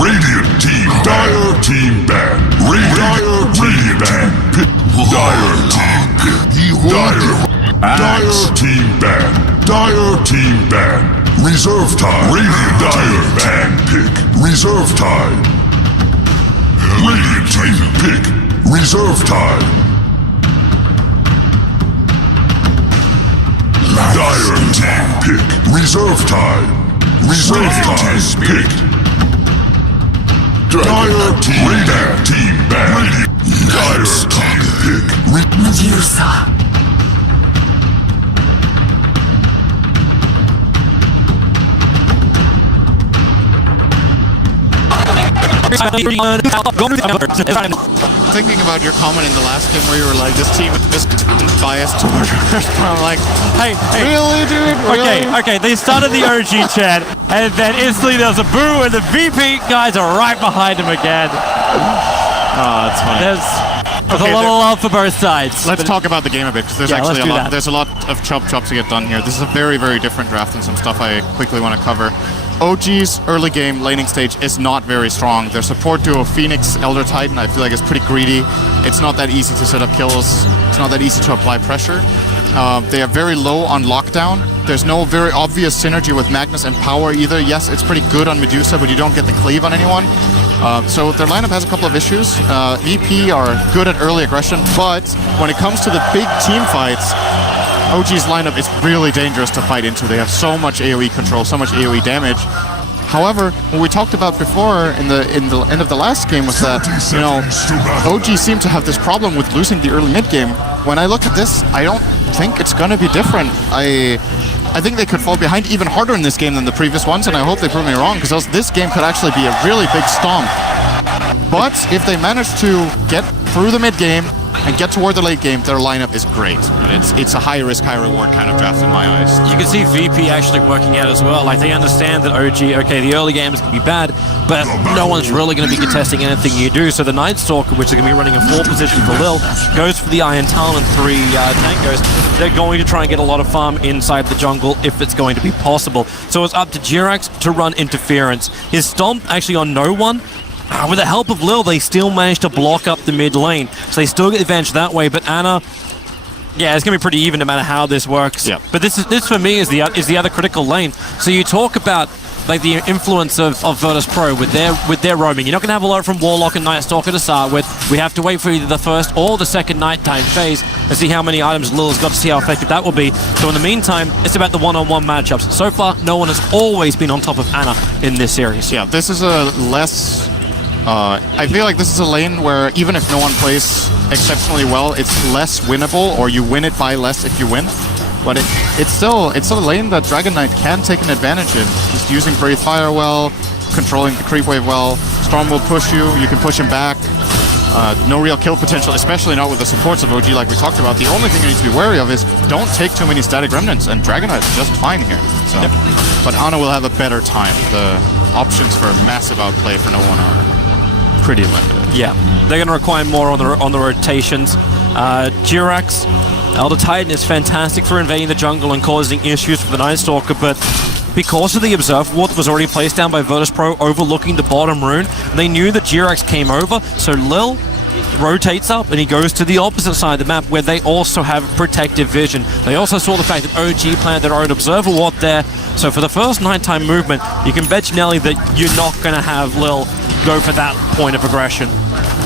Radiant team Dire team ban. Radiant team ban. Dire team Dire team ban. Dire team ban. Reserve time. Radiant Dire ban pick. Reserve time. Radiant team pick. Reserve time. Dire team pick. Reserve time. Reserve time picked. Dire team ban. Team ban. Dire team pick. Medusa. Thinking about your comment in the last game where you were like, this team is just biased toward her. I'm like, Hey, really, dude? Really? okay, they started the OG chat, and then instantly there was a boo, and the VP guys are right behind him again. Oh, that's funny. There's a little love for both sides. Let's talk about the game a bit, because there's actually there's a lot of chop to get done here. This is a very, very different draft and some stuff I quickly want to cover. OG's early game laning stage is not very strong. Their support duo Phoenix, Elder Titan, I feel like is pretty greedy. It's not that easy to set up kills. It's not that easy to apply pressure. They are very low on lockdown. There's no very obvious synergy with Magnus and Power either. Yes, it's pretty good on Medusa, but you don't get the cleave on anyone. So their lineup has a couple of issues. VP are good at early aggression, but when it comes to the big team fights, OG's lineup is really dangerous to fight into. They have so much AoE control, so much AoE damage. However, what we talked about before in the end of the last game was that, you know, OG seemed to have this problem with losing the early mid game. When I look at this, I don't think it's going to be different. I think they could fall behind even harder in this game than the previous ones, and I hope they prove me wrong, because this game could actually be a really big stomp. But if they manage to get through the mid game and get toward the late game, their lineup is great. But it's a high risk, high reward kind of draft in my eyes. You can see VP actually working out as well. Like, they understand that OG, okay, the early games can be bad, but no one's really going to be contesting anything you do. So the Night Stalker, which is going to be running a 4 position for Lil, goes for the Iron Talon and 3 Tangos. They're going to try and get a lot of farm inside the jungle if it's going to be possible. So it's up to Jirax to run interference. His stomp actually on no one. With the help of Lil, they still managed to block up the mid lane. So they still get the advantage that way, but Ana, yeah, it's going to be pretty even no matter how this works. Yeah. But this for me is the other critical lane. So you talk about like the influence of Virtus Pro with their roaming. You're not going to have a lot from Warlock and Night Stalker to start with. We have to wait for either the first or the second nighttime phase and see how many items Lil's got to see how effective that will be. So in the meantime, it's about the one-on-one matchups. So far, no one has always been on top of Ana in this series. Yeah, this is a less... I feel like this is a lane where even if no one plays exceptionally well, it's less winnable, or you win it by less if you win. But it's still a lane that Dragon Knight can take an advantage in. Just using Breathe Fire well, controlling the creep wave well. Storm will push you, you can push him back. No real kill potential, especially not with the supports of OG like we talked about. The only thing you need to be wary of is don't take too many static remnants, and Dragon Knight's just fine here. So, yep. But Ana will have a better time. The options for massive outplay for no one are pretty limited. Yeah, they're going to require more on the rotations. Jirax, Elder Titan is fantastic for invading the jungle and causing issues for the Night Stalker, but because of the Observer Ward that was already placed down by Virtus Pro overlooking the bottom rune, they knew that Jirax came over, so Lil rotates up and he goes to the opposite side of the map where they also have protective vision. They also saw the fact that OG planted their own Observer Ward there, so for the first nighttime movement, you can bet Nelly that you're not going to have Lil go for that point of aggression.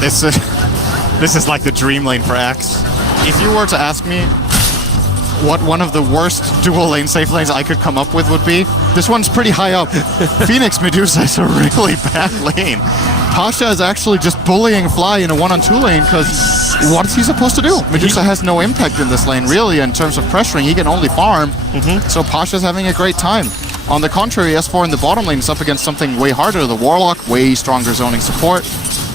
This is like the dream lane for Axe. If you were to ask me what one of the worst dual lane safe lanes I could come up with would be, this one's pretty high up. Phoenix Medusa is a really bad lane. Pasha is actually just bullying Fly in a 1-on-2 lane, because what's he supposed to do? Medusa has no impact in this lane, really, in terms of pressuring. He can only farm, so Pasha's having a great time. On the contrary, S4 in the bottom lane is up against something way harder. The Warlock, way stronger zoning support.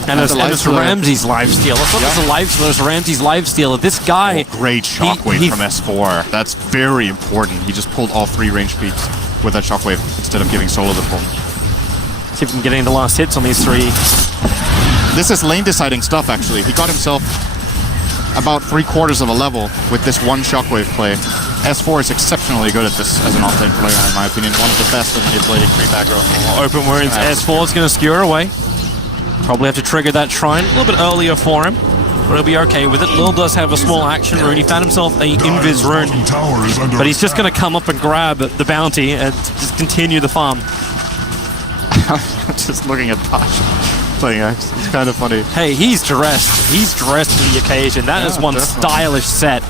And it's Ramsey's lifesteal. It's not just a lifesteal, it's Ramsey's lifesteal. This guy... Oh, great shockwave from S4. That's very important. He just pulled all 3 range speeds with that shockwave instead of giving solo the pull. See if we can get any of the last hits on these 3. This is lane deciding stuff, actually. He got himself about 3/4 of a level with this one shockwave play. S4 is exceptionally good at this as an offlane player, in my opinion. One of the best in mid laning creep aggro. Open wounds, S4 is going to skewer away. Probably have to trigger that shrine a little bit earlier for him, but he'll be okay with it. Lil does have a small action rune. He found himself a invis rune, but he's just going to come up and grab the bounty and just continue the farm. Just looking at Pasha playing X. It's kind of funny. Hey, he's dressed. He's dressed for the occasion. That is one definitely stylish set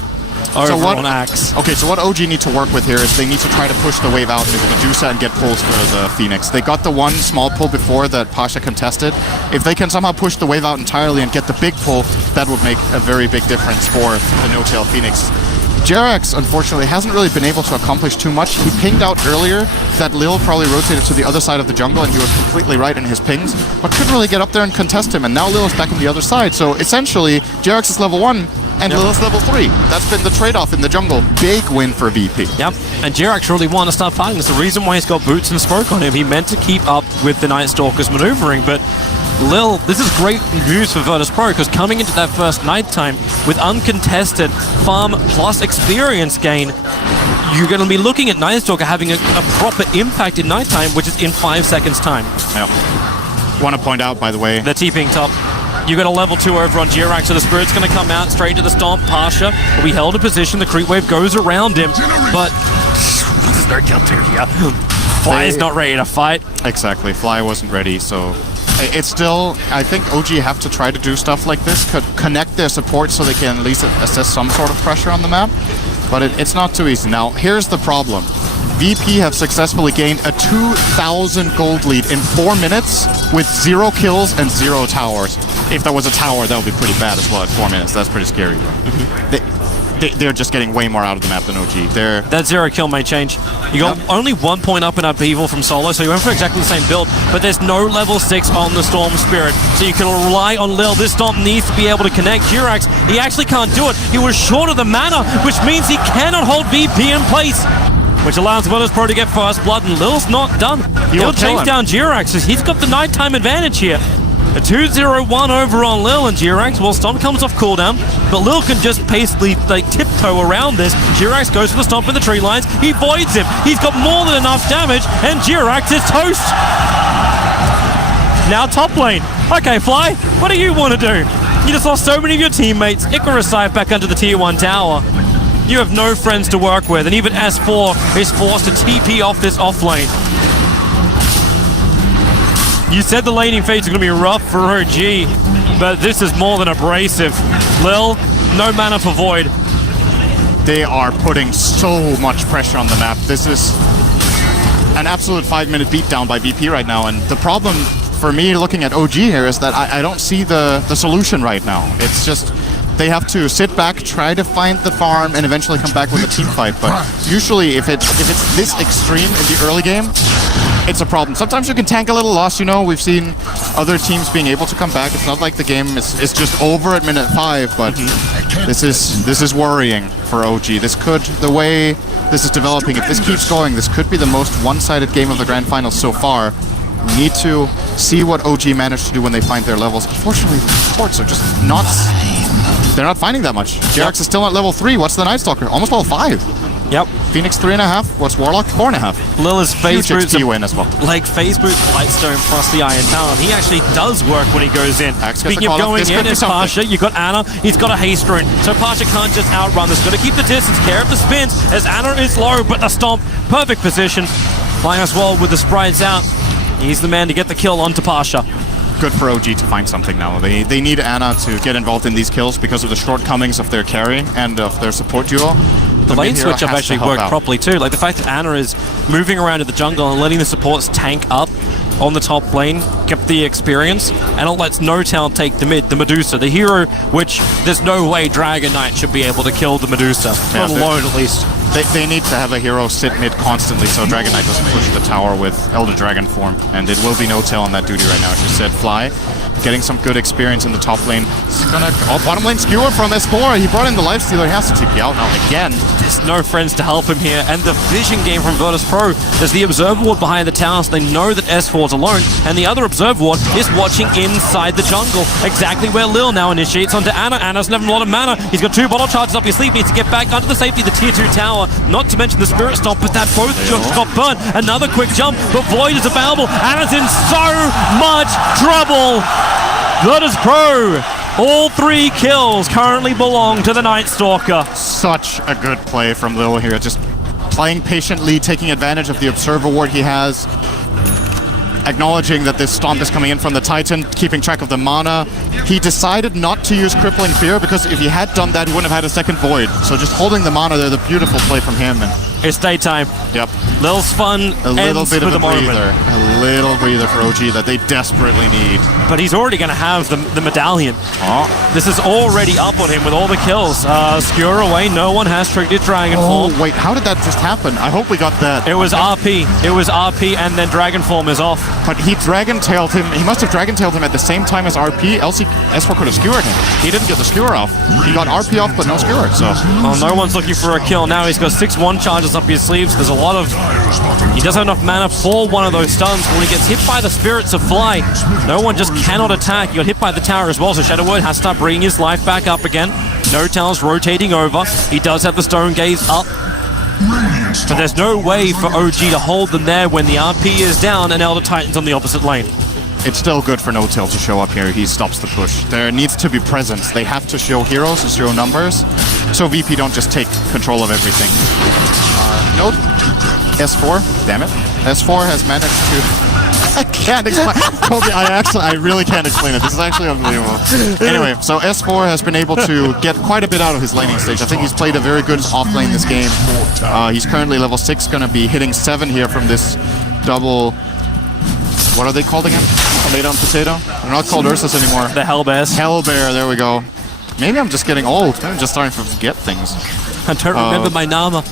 over on Axe. Okay, so what OG need to work with here is they need to try to push the wave out into the Medusa and get pulls for the Phoenix. They got the one small pull before that Pasha contested. If they can somehow push the wave out entirely and get the big pull, that would make a very big difference for the no-tail Phoenix. Jerax, unfortunately, hasn't really been able to accomplish too much. He pinged out earlier that Lil probably rotated to the other side of the jungle, and he was completely right in his pings, but couldn't really get up there and contest him, and now Lil is back on the other side. So essentially, Jerax is level 1, and Lil is level 3. That's been the trade-off in the jungle. Big win for VP. Yep, and Jerax really wanted to start fighting. That's the reason why he's got boots and smoke on him. He meant to keep up with the Night Stalker's maneuvering, but Lil, this is great news for Virtus Pro, because coming into that first nighttime with uncontested farm plus experience gain, you're going to be looking at Night Stalker having a proper impact in nighttime, which is in 5 seconds time. Yeah. Want to point out, by the way, the TPing top. You got a level 2 over on Jirax, so the Spirit's going to come out straight to the stomp. Pasha, we held a position, the creep wave goes around him, but there's no kill to here. Fly is not ready to fight. Exactly, Fly wasn't ready, so it's still, I think OG have to try to do stuff like this, connect their support so they can at least assess some sort of pressure on the map, but it's not too easy. Now, here's the problem. VP have successfully gained a 2,000 gold lead in 4 minutes with 0 kills and 0 towers. If there was a tower, that would be pretty bad as well at 4 minutes. That's pretty scary, bro. They're just getting way more out of the map than OG. That 0 kill may change. You got only 1 point up in upheaval from solo, so you went for exactly the same build, but there's no level 6 on the Storm Spirit, so you can rely on Lil. This Storm needs to be able to connect. Jirax, he actually can't do it. He was short of the mana, which means he cannot hold VP in place, which allows Virtus Pro to get first blood, and Lil's not done. He'll chase down Jirax, as he's got the nighttime advantage here. A 2-0-1 over on Lil and Jirax. Well, Stomp comes off cooldown, but Lil can just basically tiptoe around this. Jirax goes for the Stomp in the tree lines. He voids him. He's got more than enough damage, and Jirax is toast. Now top lane. Okay, Fly, what do you want to do? You just lost so many of your teammates. Icarus side back under the tier 1 tower. You have no friends to work with, and even S4 is forced to TP off this offlane. You said the laning phase is going to be rough for OG, but this is more than abrasive. Lil, no mana for Void. They are putting so much pressure on the map. This is an absolute 5-minute beatdown by VP right now, and the problem for me looking at OG here is that I don't see the solution right now. It's just they have to sit back, try to find the farm, and eventually come back with a team fight. But usually if it's this extreme in the early game, it's a problem. Sometimes you can tank a little loss, you know. We've seen other teams being able to come back. It's not like the game is just over at minute 5, but this is worrying for OG. This could, the way this is developing, if this keeps going, this could be the most one-sided game of the Grand Finals so far. We need to see what OG managed to do when they find their levels. Unfortunately, the supports are just not... They're not finding that much. Jerax is still at level 3. What's the Night Stalker? Almost level 5. Yep. Phoenix 3.5. What's Warlock? 4.5. Lil is phase boots win as well. Like phase boots, Lightstone plus the Iron Talon. He actually does work when he goes in. Speaking of going in, is Pasha. You got Ana. He's got a haste rune, so Pasha can't just outrun this. Got to keep the distance. Care of the spins as Ana is low, but the stomp, perfect position. Flying as well with the sprites out. He's the man to get the kill onto Pasha. Good for OG to find something now. They need Ana to get involved in these kills because of the shortcomings of their carry and of their support duo. The lane switch have actually worked properly too. Like the fact that Ana is moving around in the jungle and letting the supports tank up on the top lane, get the experience, and it lets No Town take the mid, the Medusa, the hero, which there's no way Dragon Knight should be able to kill the Medusa, not alone at least. They need to have a hero sit mid constantly so Dragon Knight doesn't push the tower with Elder Dragon form, and it will be No Tail on that duty right now. As you said, Fly getting some good experience in the top lane. He's gonna bottom lane skewer from S4. He brought in the lifestealer. He has to TP out now again. There's no friends to help him here, and the vision game from Virtus Pro. There's the Observer Ward behind the tower, so they know that S4 is alone, and the other Observer Ward is watching inside the jungle, exactly where Lil now initiates onto Ana. Ana's having a lot of mana. He's got 2 bottle charges up his sleeve. Needs to get back under the safety of the tier 2 tower, not to mention the Spirit Stomp, but that both just got burnt. Another quick jump, but Void is available. Ana's in so much trouble. Virtus Pro. All 3 kills currently belong to the Night Stalker. Such a good play from Lil here. Just playing patiently, taking advantage of the Observer Ward he has. Acknowledging that this Stomp is coming in from the Titan, keeping track of the mana. He decided not to use Crippling Fear because if he had done that, he wouldn't have had a second Void. So just holding the mana there, the beautiful play from him. And it's daytime. Yep. Lil's fun a little bit of a breather. Moment. A little breather for OG that they desperately need. But he's already going to have the medallion. Oh. This is already up on him with all the kills. Skewer away. No one has triggered Dragonform. Oh, wait. How did that just happen? I hope we got that. It was RP. It was RP, and then Dragonform is off. But he Dragon-tailed him. He must have Dragon-tailed him at the same time as RP, else S4 could have skewered him. He didn't get the skewer off. He got RP off, but no skewer, so... Oh, no one's looking for a kill now. He's got 6 1-charges up his sleeves. There's a lot of... He doesn't have enough mana for one of those stuns. When he gets hit by the Spirits of Fly, no one just cannot attack. He got hit by the tower as well, so Shadow Word has to start bringing his life back up again. No Tal's rotating over. He does have the Stone Gaze up. But there's no way for OG to hold them there when the RP is down and Elder Titan's on the opposite lane. It's still good for No-Tail to show up here. He stops the push. There needs to be presence. They have to show heroes and show numbers, so VP don't just take control of everything. Nope. S4, damn it. S4 has managed to... I can't explain. Kobe, I really can't explain it. This is actually unbelievable. Anyway, so S4 has been able to get quite a bit out of his laning stage. I think he's played a very good off lane this game. He's currently level 6, going to be hitting 7 here from this double... What are they called again? Tomato and potato? They're not called Ursus anymore. The Hellbears. Hellbear, there we go. Maybe I'm just getting old. I'm just starting to forget things. I don't remember my Nama.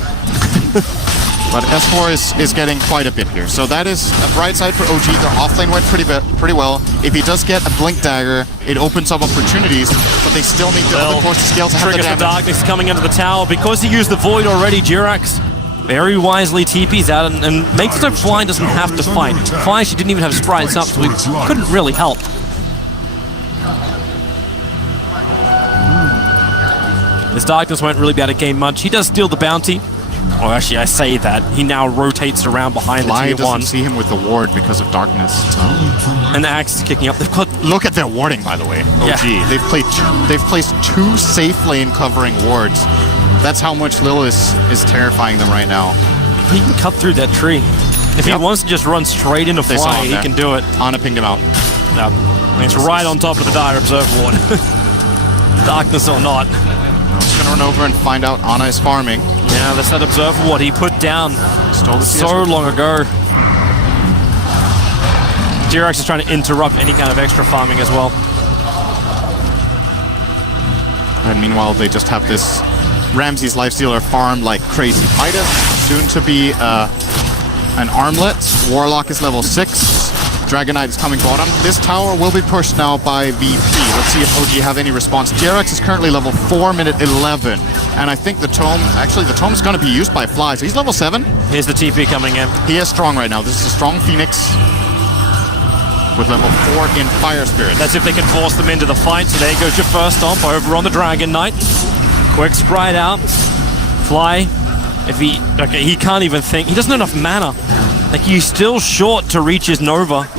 But S4 is getting quite a bit here. So that is a bright side for OG. Their offlane went pretty well. If he does get a Blink Dagger, it opens up opportunities, but they still need the other course to scale to have the damage. The darkness coming into the tower. Because he used the Void already, Jirax very wisely TP's out and makes it so Fly doesn't have to fight. Fly, she didn't even have sprites up, so we couldn't really help. This darkness won't really be able to gain much. He does steal the bounty. Oh, actually, I say that. He now rotates around behind Fly the tier 1. doesn't see him with the ward because of darkness. So. And the Axe is kicking up. They've got... Look at their warding, by the way. OG. Yeah. They've placed 2 safe lane covering wards. That's how much Lil is terrifying them right now. He can cut through that tree. If he wants to just run straight into Fly, he can do it. Ana pinged him out. No. He's right on top of the Dire Observer Ward. Darkness or not. I'm just gonna run over and find out Ana is farming. Yeah, that's that Observer Ward he put down Stole the so long ago. Jirax is trying to interrupt any kind of extra farming as well. And meanwhile, they just have this Ramsey's Lifestealer farm like crazy. Midas, soon to be an armlet. Warlock is level 6. Dragonite is coming bottom. This tower will be pushed now by VP. Let's see if OG have any response. Jirax is currently level 4, minute 11. And I think the Tome, actually the Tome is going to be used by Fly. So he's level 7. Here's the TP coming in. He is strong right now. This is a strong Phoenix with level 4 in Fire Spirit. That's if they can force them into the fight. So there goes your first stomp over on the Dragon Knight. Quick sprite out. Fly. If he... Okay, he can't even think. He doesn't have enough mana. Like, he's still short to reach his Nova.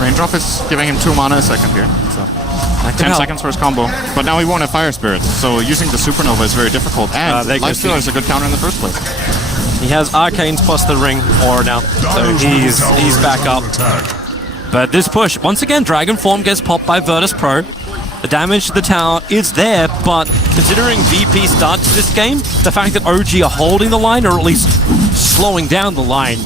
Raindrop is giving him 2 mana a second here. So 10 seconds for his combo. But now he won't have Fire Spirits. So using the Supernova is very difficult. And Lifestealer is a good counter in the first place. He has Arcanes plus the Ring Aura now. So he's back up. But this push, once again, Dragon Form gets popped by Virtus Pro. The damage to the tower is there, but considering VP starts this game, the fact that OG are holding the line, or at least slowing down the line,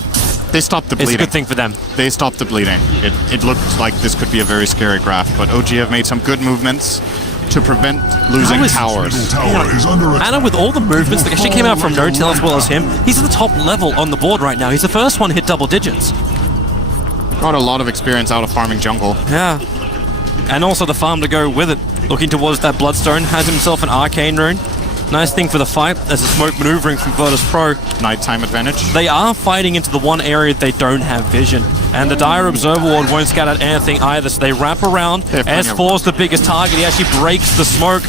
they stopped the bleeding. It's a good thing for them. They stopped the bleeding. It looked like this could be a very scary graph, but OG have made some good movements to prevent losing towers. Ana, with all the movements that actually came out from No-Tail as well as him, he's at the top level on the board right now. He's the first one to hit double digits. got a lot of experience out of farming jungle. Yeah. And also the farm to go with it. Looking towards that Bloodstone, has himself an Arcane Rune. Nice thing for the fight, there's a smoke maneuvering from Virtus Pro. Nighttime advantage. They are fighting into the one area they don't have vision. And the Dire Observer Ward won't scout out anything either, so they wrap around. S4's the biggest target, he actually breaks the smoke.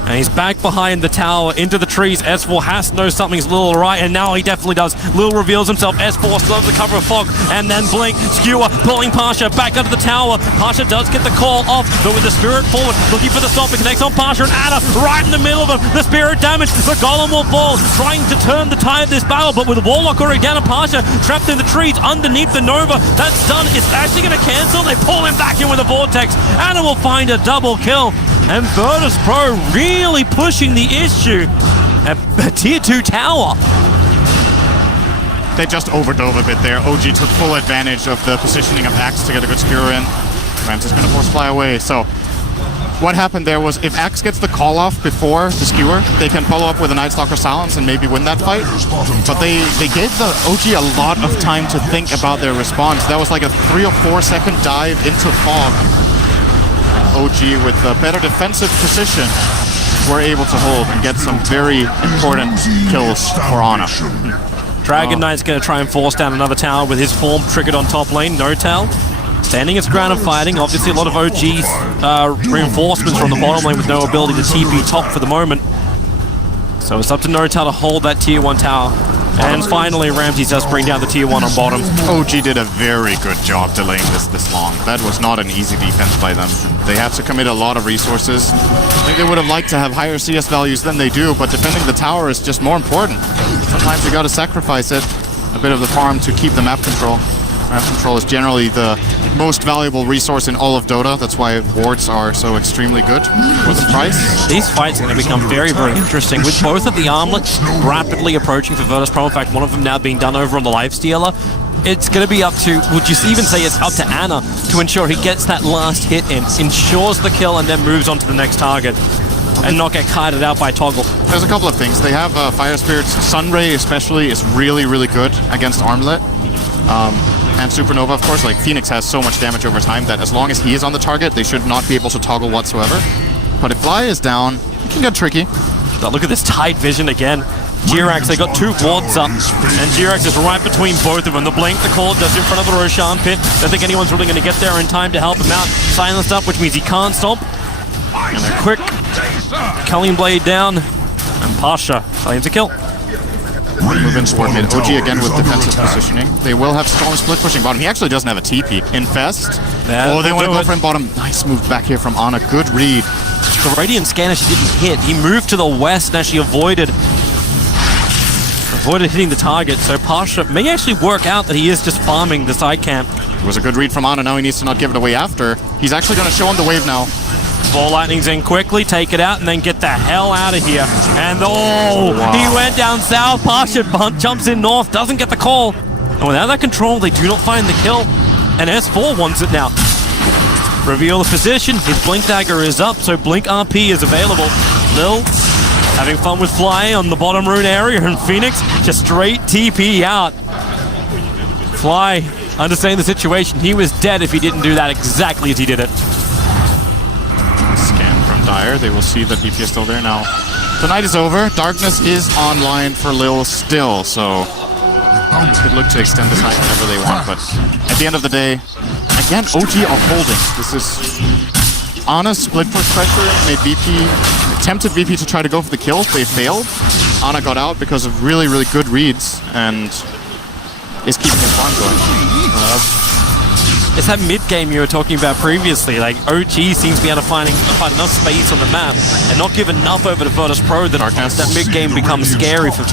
And he's back behind the tower, into the trees. S4 has to know something's a little right, and now he definitely does. Lil reveals himself. S4 still under the cover of fog, and then Blink. Skewer pulling Pasha back under the tower. Pasha does get the call off, but with the Spirit forward, looking for the stop. It connects on Pasha and Anna right in the middle of him. The Spirit damage. The Golem will fall, trying to turn the tide of this battle, but with the Warlock already down and Pasha trapped in the trees underneath the Nova. That stun is actually going to cancel. They pull him back in with a Vortex. Anna will find a double kill. And Virtus Pro really pushing the issue at a tier 2 tower. They just overdove a bit there. OG took full advantage of the positioning of Axe to get a good skewer in. Rams is going to force fly away. So what happened there was if Axe gets the call off before the skewer, they can follow up with a Night Stalker Silence and maybe win that fight. But they gave the OG a lot of time to think about their response. That was like a 3 or 4 second dive into fog. OG with a better defensive position were able to hold and get some very important kills for Ana. Dragon Knight's going to try and force down another tower with his form triggered on top lane. Notal standing its ground and fighting. Obviously a lot of OG's reinforcements from the bottom lane with no ability to TP top for the moment. So it's up to Notal to hold that tier 1 tower. And finally, Ramsey does bring down the tier 1 on bottom. OG did a very good job delaying this long. That was not an easy defense by them. They had to commit a lot of resources. I think they would have liked to have higher CS values than they do, but defending the tower is just more important. Sometimes you gotta sacrifice it, a bit of the farm to keep the map control. Map control is generally the most valuable resource in all of Dota. That's why wards are so extremely good for the price. These fights are going to become very, very interesting, with both of the armlets rapidly approaching for Virtus Pro. In fact, one of them now being done over on the Lifestealer. It's going to be up to, would you even say it's up to Ana to ensure he gets that last hit in, ensures the kill, and then moves on to the next target, and not get kited out by Toggle. There's a couple of things. They have Fire Spirits. Sunray especially is really, really good against Armlet. And Supernova, of course. Like, Phoenix has so much damage over time that as long as he is on the target, they should not be able to toggle whatsoever. But if Fly is down, it can get tricky. But look at this tight vision again. Jirax, they got 2 wards up, and Jirax is right between both of them. The blink, the call, just in front of the Roshan pit. Don't think anyone's really going to get there in time to help him out. Silenced up, which means he can't stop. And a quick Culling Blade down, and Pasha claims a kill. Move in toward mid. OG again with defensive positioning. They will have Storm Split pushing bottom. He actually doesn't have a TP. Infest. Oh, they want to go for him bottom. Nice move back here from Ana. Good read. The Radiant Scan actually didn't hit. He moved to the west and actually avoided hitting the target. So Pasha may actually work out that he is just farming the side camp. It was a good read from Ana. Now he needs to not give it away after. He's actually going to show on the wave now. Ball Lightning's in quickly, take it out, and then get the hell out of here. And wow. He went down south. Pasha jumps in north, doesn't get the call. And without that control, they do not find the kill. And S4 wants it now. Reveal the position. His Blink Dagger is up, so Blink RP is available. Lil having fun with Fly on the bottom rune area, and Phoenix just straight TP out. Fly, understanding the situation, he was dead if he didn't do that exactly as he did it. Dire. They will see that BP is still there now. The night is over. Darkness is online for Lil still, so they could look to extend this night whenever they want, but at the end of the day, again, OG are holding. This is Ana split push pressure, made VP, tempted VP to try to go for the kill. They failed. Ana got out because of really, really good reads and is keeping his farm going. It's that mid-game you were talking about previously. Like, OG seems to be able to find enough space on the map and not give enough over to Virtus Pro that that mid-game becomes scary for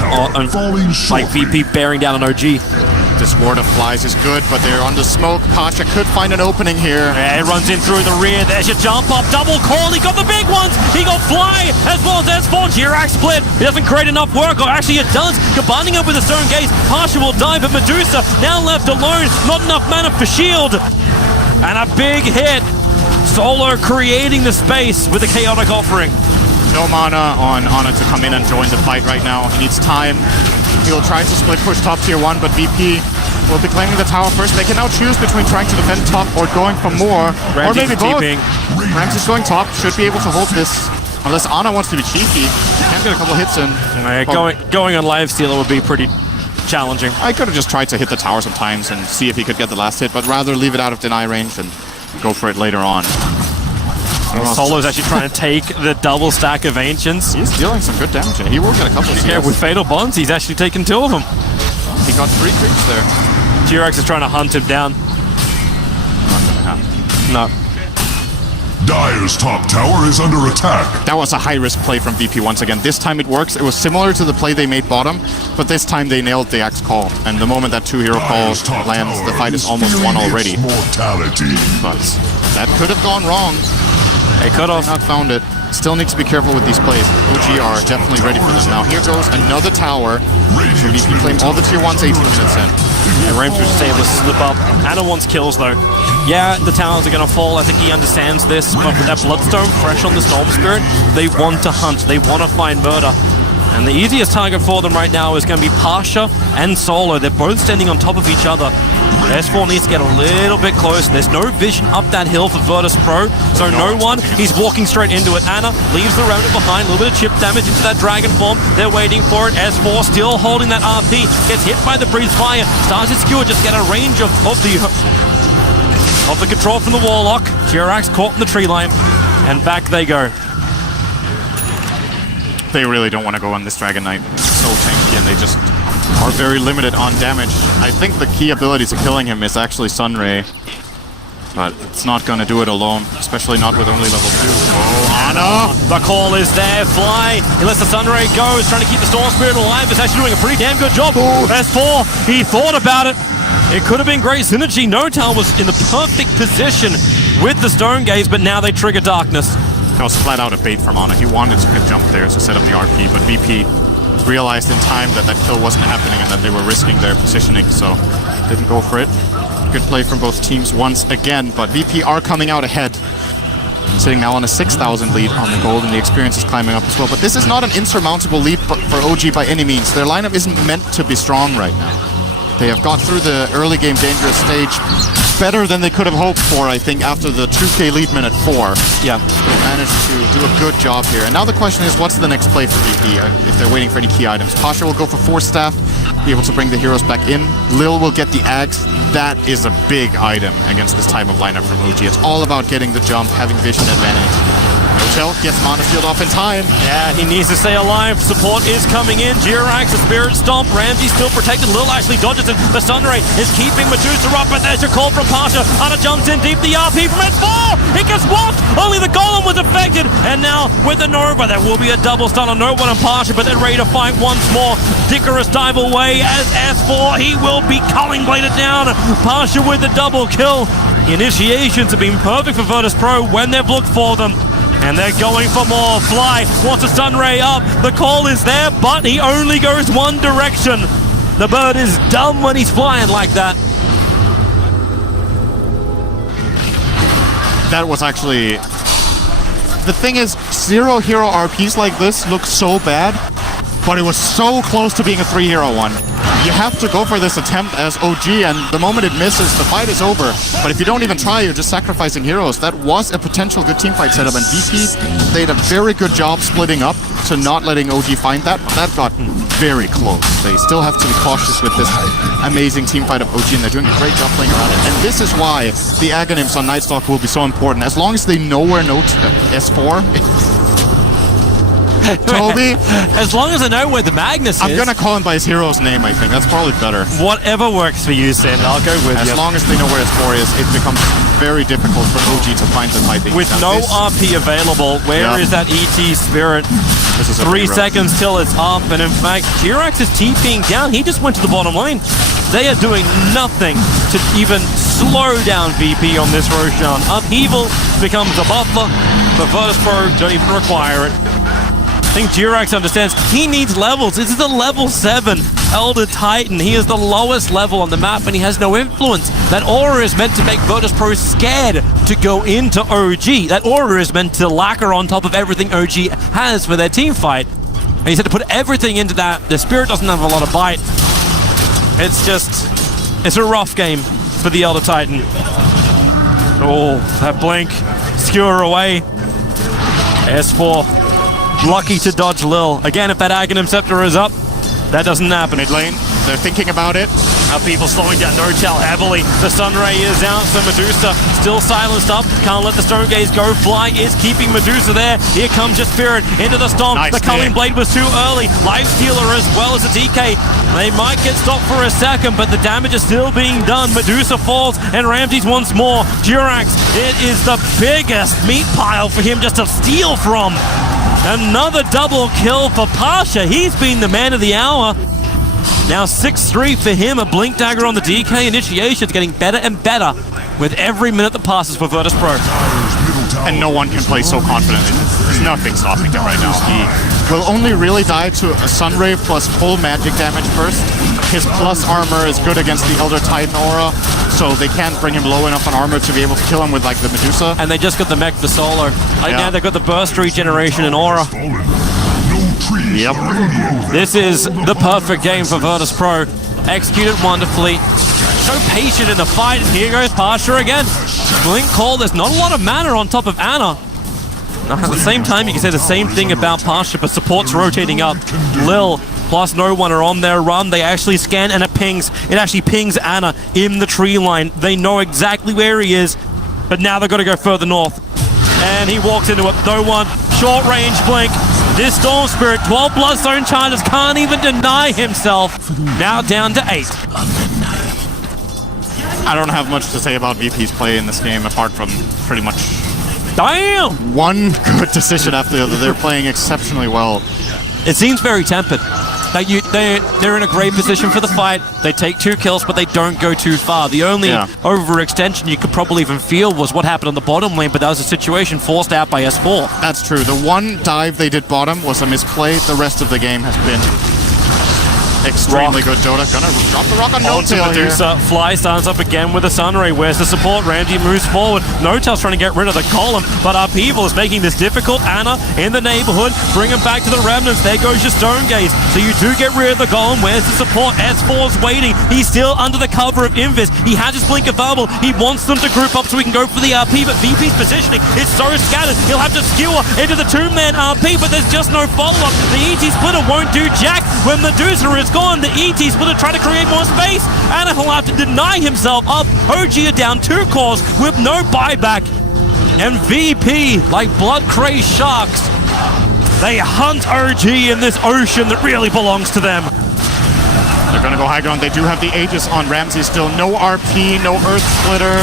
like VP bearing down on OG. This ward of flies is good, but they're under smoke. Pasha could find an opening here. Yeah, it runs in through the rear. There's your jump up, double call. He got the big ones. He got Fly as well as S4. Jirax split. It doesn't create enough work, or actually it does. Combining up with the Stone Gaze, Pasha will die, but Medusa now left alone. Not enough mana for shield. And a big hit. Solo creating the space with a chaotic offering. No mana on Ana to come in and join the fight right now. He needs time. He'll try to split push top tier 1, but VP will be claiming the tower first. They can now choose between trying to defend top or going for more, or maybe both. Ramsey's going top, should be able to hold this. Unless Ana wants to be cheeky, can get a couple hits in. Going on live stealer would be pretty challenging. I could have just tried to hit the tower sometimes and see if he could get the last hit, but rather leave it out of deny range and go for it later on. Solo's actually trying to take the double stack of Ancients. He's dealing some good damage. He will get a couple of CS. Yeah, with Fatal Bonds, he's actually taken 2 of them. He got 3 creeps there. G-Rex is trying to hunt him down. Not gonna happen. No. Dire's top tower is under attack. That was a high-risk play from VP once again. This time it works. It was similar to the play they made bottom, but this time they nailed the Axe call. And the moment that 2-hero call lands, the fight is almost won already. Mortality. But that could have gone wrong. They could have. Not found it. Still need to be careful with these plays. OG are definitely ready for them. Now here goes another tower. So VP claim all the tier 1s 18 minutes in. Yeah, Rames was just able to slip up. Ana wants kills though. Yeah, the towers are going to fall. I think he understands this. But with that Bloodstone fresh on the Storm Spirit, they want to hunt. They want to find murder. And the easiest target for them right now is going to be Pasha and Solo. They're both standing on top of each other. S4 needs to get a little bit close. There's no vision up that hill for Virtus Pro, so no one. He's walking straight into it. Ana leaves the Remnant behind. A little bit of chip damage into that Dragon Form. They're waiting for it. S4 still holding that RP. Gets hit by the Breeze Fire. Stars his skewer, just get a range of the control from the Warlock. Jirax caught in the tree line, and back they go. They really don't want to go on this Dragon Knight. So tanky, and they just are very limited on damage. I think the key ability to killing him is actually Sunray, but it's not going to do it alone, especially not with only level 2. Oh, Ana! The call is there. Fly. He lets the Sunray go. He's trying to keep the Storm Spirit alive. He's actually doing a pretty damn good job. S4, he thought about it. It could have been great synergy. Notal was in the perfect position with the Stone Gaze, but now they trigger Darkness. That was flat out a bait from Ana. He wanted to jump there to set up the RP, but VP realized in time that that kill wasn't happening and that they were risking their positioning, so didn't go for it. Good play from both teams once again, but VP are coming out ahead. Sitting now on a 6,000 lead on the gold, and the experience is climbing up as well. But this is not an insurmountable lead for OG by any means. Their lineup isn't meant to be strong right now. They have got through the early game dangerous stage better than they could have hoped for, I think, after the 2K lead minute 4. Yeah. They managed to do a good job here. And now the question is, what's the next play for VP if they're waiting for any key items? Pasha will go for Force Staff, be able to bring the heroes back in. Lil will get the Axe. That is a big item against this type of lineup from OG. It's all about getting the jump, having vision advantage. Notel gets Mana Field off in time. Yeah, he needs to stay alive. Support is coming in. Jirax, the Spirit Stomp. Ramsey still protected. Lil actually dodges it. The Sunray is keeping Medusa up, but there's a call from Pasha. Ana jumps in deep. The RP from S4. It gets whopped. Only the Golem was affected. And now with the Nova, there will be a double stun on No One and Pasha, but they're ready to fight once more. Dickerous dive away as S4. He will be culling bladed down. Pasha with the double kill. The initiations have been perfect for Virtus Pro when they've looked for them. And they're going for more. Fly wants a Sunray up. The call is there, but he only goes one direction. The bird is dumb when he's flying like that. That was actually... The thing is, 0-hero RPs like this look so bad, but it was so close to being a 3-hero one. You have to go for this attempt as OG, and the moment it misses, the fight is over. But if you don't even try, you're just sacrificing heroes. That was a potential good teamfight setup, and VP did a very good job splitting up to not letting OG find that, but that got very close. They still have to be cautious with this amazing teamfight of OG, and they're doing a great job playing around it. And this is why the Aghanims on Nightstalker will be so important. As long as they know where S4... Toby? As long as I know where the Magnus is. I'm gonna call him by his hero's name, I think. That's probably better. Whatever works for you, Sin. I'll go with you. As long as they know where his 4 is, it becomes very difficult for OG to find the fight. With no RP available, where is that ET Spirit? This is 3 seconds till it's up, and in fact, Jirax is TPing down. He just went to the bottom lane. They are doing nothing to even slow down VP on this Roshan. Upheaval becomes a buffer, but Virtus Pro don't even require it. I think Jirax understands he needs levels. This is a level 7 Elder Titan. He is the lowest level on the map, and he has no influence. That aura is meant to make Virtus Pro scared to go into OG. That aura is meant to lacquer on top of everything OG has for their team fight. And he's had to put everything into that. The Spirit doesn't have a lot of bite. It's just It's a rough game for the Elder Titan. Oh, that blink. Skewer away. S4 lucky to dodge Lil. Again, if that Aghanim Scepter is up, that doesn't happen. Mid lane, they're thinking about it. People slowing down Notel heavily. The Sunray is out, so Medusa still silenced up. Can't let the Stone Gaze go. Fly is keeping Medusa there. Here comes your Spirit into the Stomp. Nice the Culling hit. Blade was too early. Life Stealer as well as a DK. They might get stopped for a second, but the damage is still being done. Medusa falls, and Ramses once more. Durax, it is the biggest meat pile for him just to steal from. Another double kill for Pasha. He's been the man of the hour. Now 6-3 for him, a Blink Dagger on the DK. Initiation's getting better and better with every minute that passes for Virtus Pro. And no one can play so confidently. There's nothing stopping him right now. He will only really die to a Sunray plus full magic damage first. His plus armor is good against the Elder Titan aura, so they can't bring him low enough on armor to be able to kill him with like the Medusa. And they just got the mech for solo. Now they've got the burst regeneration and aura. Yep. This is the perfect game for Virtus Pro. Executed wonderfully. So patient in the fight, and here goes Pasha again. Blink call, there's not a lot of mana on top of Ana. Now, at the same time, you can say the same thing about Pasha, but support's rotating up. Lil plus no one are on their run. They actually scan, and it actually pings Ana in the tree line. They know exactly where he is, but now they've got to go further north. And he walks into it. No one. Short range blink. This Storm Spirit, 12 Bloodstone charges, can't even deny himself. Now down to 8. I don't have much to say about VP's play in this game apart from pretty much Damn! one good decision after the other. They're playing exceptionally well. It seems very tempered. They're in a great position for the fight. They take 2 kills, but they don't go too far. The only overextension you could probably even feel was what happened on the bottom lane, but that was a situation forced out by S4. That's true. The one dive they did bottom was a misplay. The rest of the game has been extremely good. Dota gonna drop the rock on Notail here. Medusa. Fly stands up again with a Sunray. Where's the support? Ramsey moves forward. Notail's trying to get rid of the column, but Upheaval is making this difficult. Ana in the neighborhood. Bring him back to the Remnants. There goes your Stone Gaze. So you do get rid of the golem. Where's the support? S4's waiting. He's still under the cover of Invis. He has his blink available. He wants them to group up so he can go for the RP, but VP's positioning is so scattered. He'll have to skewer into the 2-man RP, but there's just no follow-up. The ET Splitter won't do jack when Medusa is gone. The ET Splitter trying to create more space, and he'll have to deny himself up. OG are down 2 cores with no buyback. And VP, like blood-crazed sharks, they hunt OG in this ocean that really belongs to them. They're gonna go high ground. They do have the Aegis on Ramsey still. No RP, no Earth Splitter,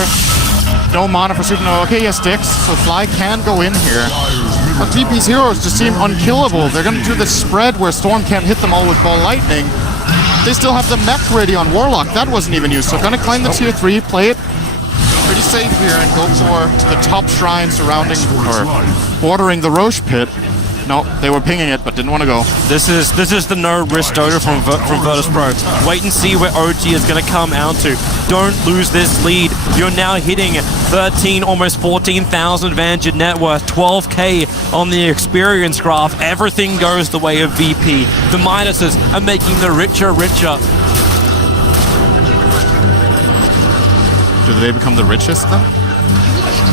no mana for Supernova. Okay, yes, Dix, so Fly can go in here. But VP's heroes just seem unkillable. They're gonna do this spread where Storm can't hit them all with Ball Lightning. They still have the mech ready on Warlock. That wasn't even used. So gonna climb the tier 3, play it pretty safe here, and go for the top shrine surrounding or bordering the Roche pit. No, they were pinging it, but didn't want to go. This is the no-risk Dota from Virtus Pro. Wait and see where OG is going to come out to. Don't lose this lead. You're now hitting 13, almost 14,000 advantage in net worth, 12k on the experience graph. Everything goes the way of VP. The minuses are making the richer. Do they become the richest then?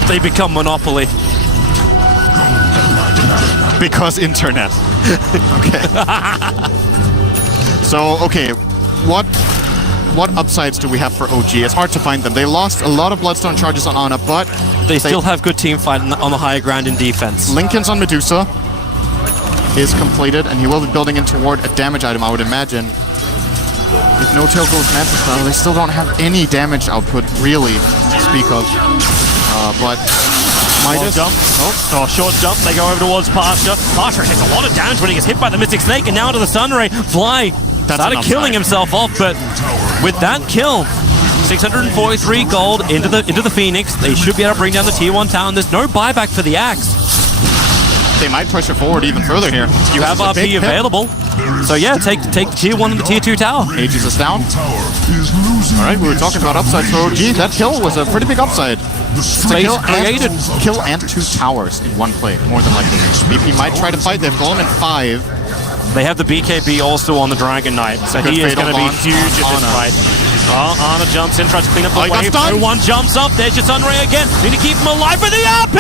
They become Monopoly. Because internet. Okay. So, okay, what upsides do we have for OG? It's hard to find them. They lost a lot of Bloodstone charges on Ana, but they still have good team fight on the higher ground in defense. Lincoln's on Medusa is completed, and he will be building in toward a damage item, I would imagine. If Notail goes Mantis style, they still don't have any damage output, really, to speak of. But Midas. Jump. Oh, short jump. They go over towards Pasha. Pasha takes a lot of damage when he gets hit by the Mystic Snake, and now to the Sunray. Fly started killing himself off, but with that kill, 643 gold into the Phoenix. They should be able to bring down the tier 1 tower, and there's no buyback for the Axe. They might push it forward even further here. You have RP available. So yeah, take the tier 1 and the tier 2 tower. Aegis is down. Alright, we were talking about upsides for OG. That kill was a pretty big upside. Space created. Kill and 2 towers in one play, more than likely. BP might try to fight. They've Golem in 5. They have the BKB also on the Dragon Knight, so he is going to be huge in this fight. Oh, Ana jumps in, tries to clean up the he got wave. stunned. No one jumps up. There's your Sunray again. Need to keep him alive for the RP!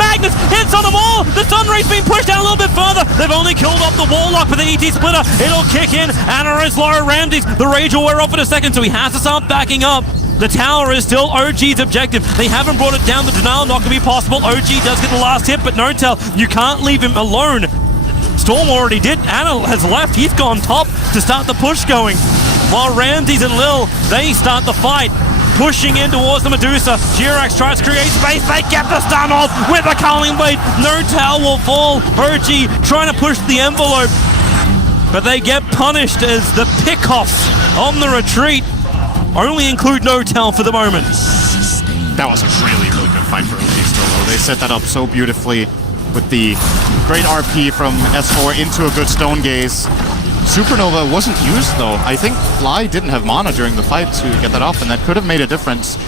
Magnus hits on them all. The Sunray's been pushed out a little bit further. They've only killed off the Warlock with the ET splitter. It'll kick in. Ana is low. Ramsey's. The Rage will wear off in a second, so he has to start backing up. The tower is still OG's objective. They haven't brought it down. The denial not going to be possible. OG does get the last hit, but Notel, you can't leave him alone. Storm already did. Ana has left. He's gone top to start the push going. While Ramses and Lil, they start the fight. Pushing in towards the Medusa. Jirax tries to create space. They get the stun off with the Culling Blade. Notel will fall. OG trying to push the envelope. But they get punished as the pickoffs on the retreat only include Notel for the moment. That was a really, really good fight for OG still, though. They set that up so beautifully with the great RP from S4 into a good Stone Gaze. Supernova wasn't used, though. I think Fly didn't have mana during the fight to get that off, and that could have made a difference.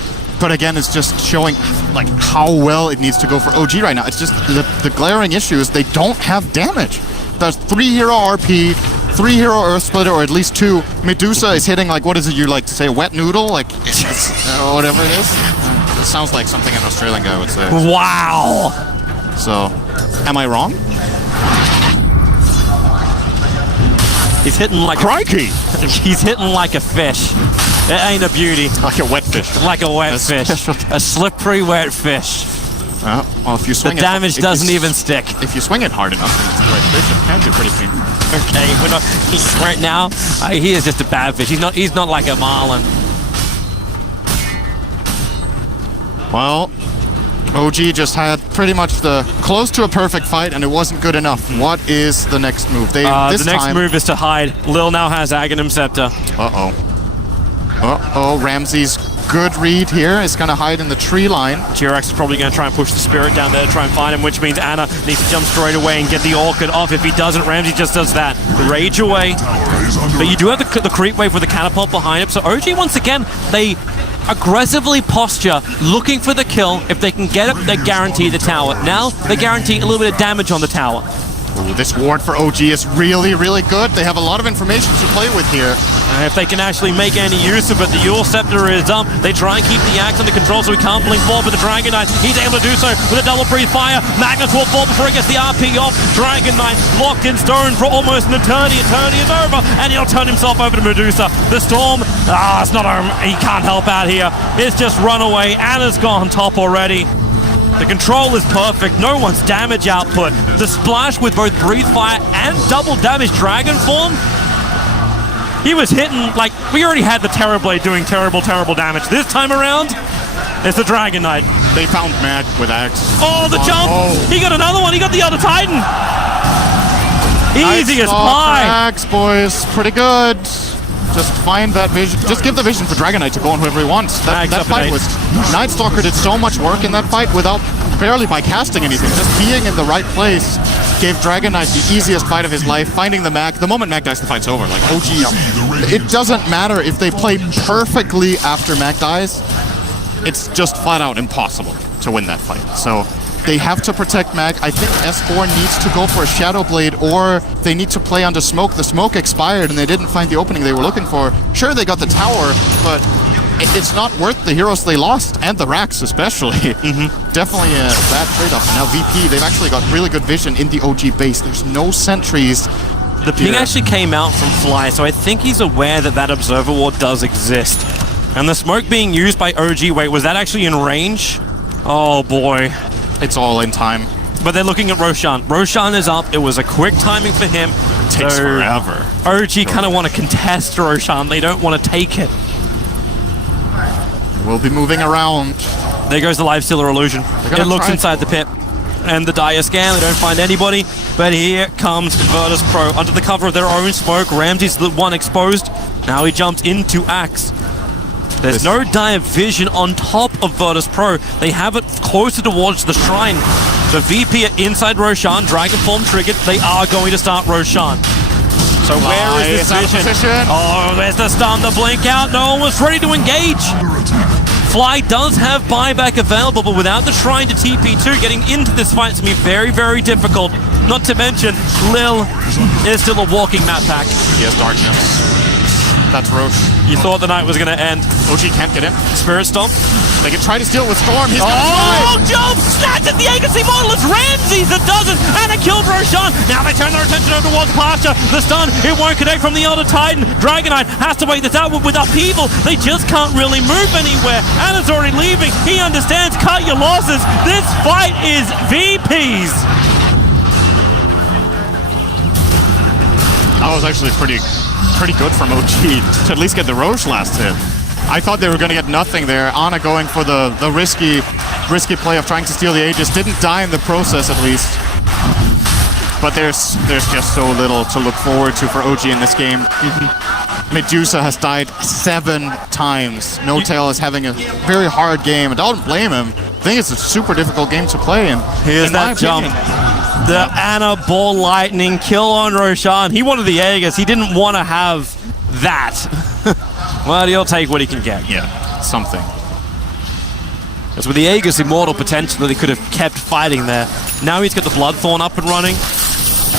But again, it's just showing like how well it needs to go for OG right now. It's just the glaring issue is they don't have damage. There's 3 hero RP, 3 hero Earth Splitter, or at least 2. Medusa is hitting like, what is it you like to say, wet noodle? Like, whatever it is. It sounds like something an Australian guy would say. Wow! So, am I wrong? He's hitting like Crikey! He's hitting like a fish. It ain't a beauty. Like a wet fish. Like a wet fish. A slippery wet fish. Well, if you swing The damage doesn't even stick. If you swing it hard enough, then it's the right fish. It can be pretty clean. Okay, we're not. Right now, he is just a bad fish. He's not like a marlin. Well, OG just had pretty much the close to a perfect fight, and it wasn't good enough. What is the next move? The next move is to hide. Lil now has Aghanim Scepter. Ramsey's good read here is going to hide in the tree line. Jirax is probably going to try and push the Spirit down there to try and find him, which means Ana needs to jump straight away and get the Orchid off. If he doesn't, Ramsey just does that. Rage away. But you do have the creep wave with the catapult behind him. So OG, once again, they aggressively posture, looking for the kill. If they can get it, they guarantee the tower. Now, they guarantee a little bit of damage on the tower. Ooh, this ward for OG is really, really good. They have a lot of information to play with here. If they can actually make any use of it, the Yule Scepter is up. They try and keep the axe under control so he can't blink forward with the Dragon Knight. He's able to do so with a double breathe fire. Magnus will fall before he gets the RP off. Dragon Knight locked in stone for almost an eternity. Eternity is over, and he'll turn himself over to Medusa. The Storm, it's not home. He can't help out here. It's just run away. Ana's gone top already. The control is perfect, no one's damage output. The splash with both Breathe Fire and double damage Dragon Form. He was hitting, like, we already had the Terrorblade doing terrible, terrible damage. This time around, it's the Dragon Knight. They found Mag with Axe. Oh, the jump! Oh. He got another one, he got the other Titan! Easy as Nice pie! Axe, boys, pretty good. Just find that vision. Just give the vision for Dragon Knight to go on whoever he wants. That fight was... Night Stalker did so much work in that fight without barely by casting anything. Just being in the right place gave Dragon Knight the easiest fight of his life. Finding the Mag. The moment Mag dies, the fight's over. Like, OG... It doesn't matter if they play perfectly after Mag dies. It's just flat out impossible to win that fight. So... They have to protect Mag. I think S4 needs to go for a Shadow Blade, or they need to play under smoke. The smoke expired and they didn't find the opening they were looking for. Sure, they got the tower, but it's not worth the heroes they lost, and the racks especially. Definitely a bad trade-off. And now VP, they've actually got really good vision in the OG base. There's no sentries. The ping actually came out from Fly, so I think he's aware that that Observer Ward does exist. And the smoke being used by OG, wait, was that actually in range? Oh boy. It's all in time. But they're looking at Roshan. Roshan is up. It was a quick timing for him. Takes forever. OG kind of want to contest Roshan. They don't want to take it. We'll be moving around. There goes the Lifestealer illusion. It looks inside the pit. And the Dire scan, they don't find anybody. But here comes Virtus Pro. Under the cover of their own smoke, Ramsey's the one exposed. Now he jumps into Axe. There's no Dire vision on top of Virtus Pro. They have it closer towards the shrine. The VP are inside Roshan, Dragon Form triggered. They are going to start Roshan. So where is this vision? Oh, there's the stun, the blink out. No one was ready to engage. Fly does have buyback available, but without the shrine to TP2, getting into this fight is going to be very, very difficult. Not to mention, Lil is still a walking map pack. He has darkness. That's Roche. You thought the night was going to end. OG can't get in. Spirit Stomp. They can try to steal with Storm. He's Oh, jump! Snatches the agency model. It's Ramses that does it, and it killed Roshan. Now they turn their attention over towards Pasha. The stun, it won't connect from the Elder Titan. Dragonite has to wait this out with upheaval. They just can't really move anywhere. Anna's already leaving. He understands. Cut your losses. This fight is VP's. That was actually pretty good from OG to at least get the Roche last hit. I thought they were going to get nothing there. Ana going for the risky play of trying to steal the Aegis. Didn't die in the process, at least. But there's just so little to look forward to for OG in this game. Medusa has died 7 times. No Tail is having a very hard game. I don't blame him. I think it's a super difficult game to play. And here's that jump. The Ana Ball Lightning kill on Roshan. He wanted the Aegis. He didn't want to have that. Well, he'll take what he can get. Yeah, something. Because with the Aegis Immortal, potentially they could have kept fighting there. Now he's got the Bloodthorn up and running.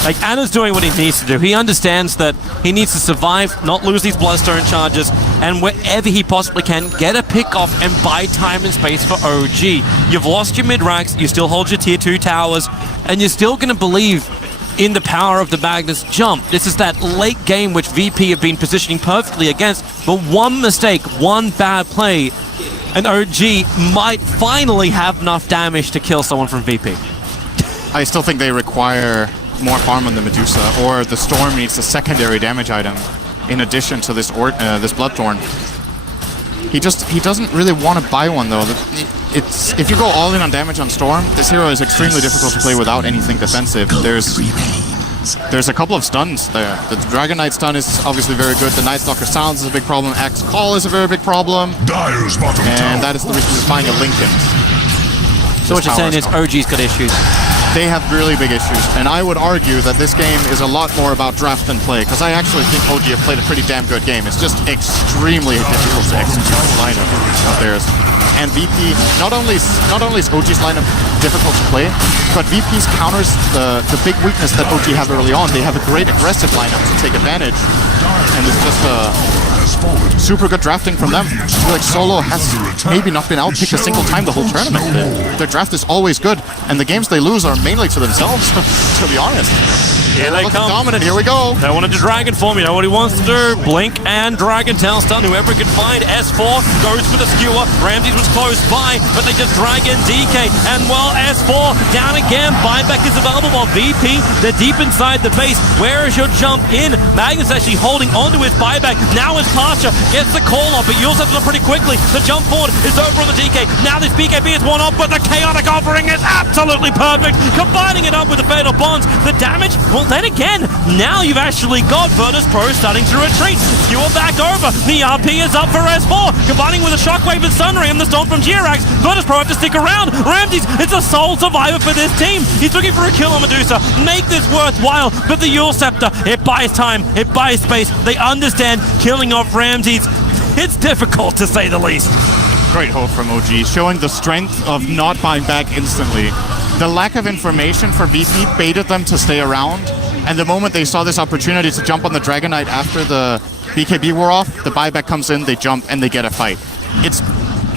Like, Anna's doing what he needs to do. He understands that he needs to survive, not lose these Bloodstone charges, and wherever he possibly can, get a pick off and buy time and space for OG. You've lost your mid-racks, you still hold your tier 2 towers, and you're still going to believe in the power of the Magnus jump. This is that late game which VP have been positioning perfectly against, but one mistake, one bad play, and OG might finally have enough damage to kill someone from VP. I still think they require more farm on the Medusa, or the Storm needs a secondary damage item in addition to this Bloodthorn. He doesn't really want to buy one though. It's if you go all in on damage on Storm, this hero is extremely difficult to play without anything defensive. There's a couple of stuns there. The Dragonite stun is obviously very good. The Nightstalker Sounds is a big problem. Axe Call is a very big problem. And that is the reason he's buying a Lincoln. So what you're saying is OG's got issues. They have really big issues, and I would argue that this game is a lot more about draft than play, because I actually think OG have played a pretty damn good game. It's just extremely difficult to execute the lineup of theirs. And VP, not only is OG's lineup difficult to play, but VP's counters the big weakness that OG have early on. They have a great aggressive lineup to take advantage, and it's just super good drafting from them. I feel like Solo has maybe not been outpicked a single time the whole tournament. Their draft is always good, and the games they lose are mainly to themselves, to be honest. Here they come. Dominant, here we go. They wanted to Dragon form, you know what he wants to do? Blink and Dragon Tail stun, whoever can find. S4 goes for the skewer. Ramses was close by, but they just Dragon DK. And well, S4 down again. Buyback is available while VP, they're deep inside the base. Where is your jump in? Magnus actually holding onto his buyback. Now it's Pasha, gets the call off, but you'll set it up pretty quickly. The jump forward is over on the DK. Now this BKB is one off, but the chaotic offering is absolutely perfect. Combining it up with the fatal bonds. The damage, well then again, now you've actually got Virtus Pro starting to retreat. Skewer back over. The RP is up for S4. Combining with a Shockwave and Sunray and the Storm from Jirax. Virtus Pro have to stick around. Ramses, it's a sole survivor for this team. He's looking for a kill on Medusa. Make this worthwhile, but the Yule Scepter, it buys time, it buys space. They understand killing off Ramses. It's difficult to say the least. Great hope from OG, showing the strength of not buying back instantly. The lack of information for VP baited them to stay around, and the moment they saw this opportunity to jump on the Dragonite after the BKB wore off, the buyback comes in, they jump, and they get a fight. It's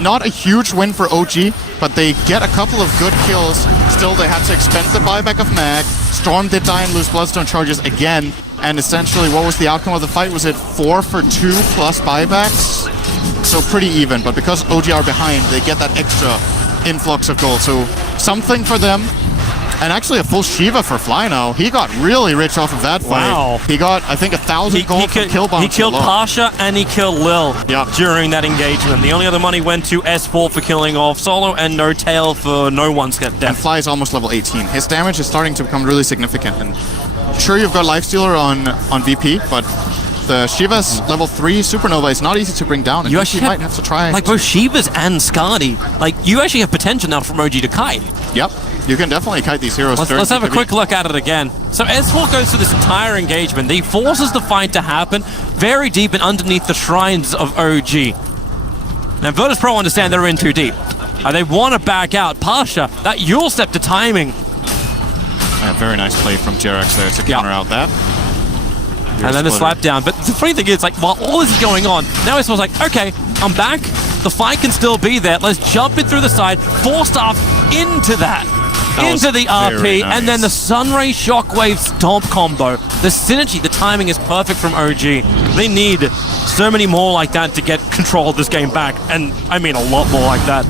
not a huge win for OG, but they get a couple of good kills. Still, they had to expend the buyback of Mag. Storm did die and lose Bloodstone charges again, and essentially, what was the outcome of the fight? Was it 4 for 2 plus buybacks? So pretty even, but because OG are behind, they get that extra influx of gold. So something for them, and actually a full Shiva for Fly now. He got really rich off of that fight. Wow. He got, I think, 1,000 gold from kill bounty. He killed Pasha and he killed Lil during that engagement. The only other money went to S4 for killing off Solo and No Tail for no one's death. And Fly is almost level 18. His damage is starting to become really significant. And sure, you've got Lifestealer on VP, but the Shiva's level 3 Supernova is not easy to bring down, and you actually might have to try. Like both Shivas and Skadi, like you actually have potential now from OG to kite. Yep, you can definitely kite these heroes. Let's have a quick look at it again. So S4 goes through this entire engagement. He forces the fight to happen very deep and underneath the shrines of OG. Now Virtus Pro understand they're in too deep. They want to back out. Pasha, that Yule Scepter timing. Very nice play from Jerax there to counter out that. And then the slap down. But the funny thing is, like, while all this is going on, now it's like, okay, I'm back. The fight can still be there. Let's jump it through the side, force off into that. Into the RP, nice. and then the Sunray Shockwave Stomp combo. The synergy, the timing is perfect from OG. They need so many more like that to get control of this game back, and I mean a lot more like that.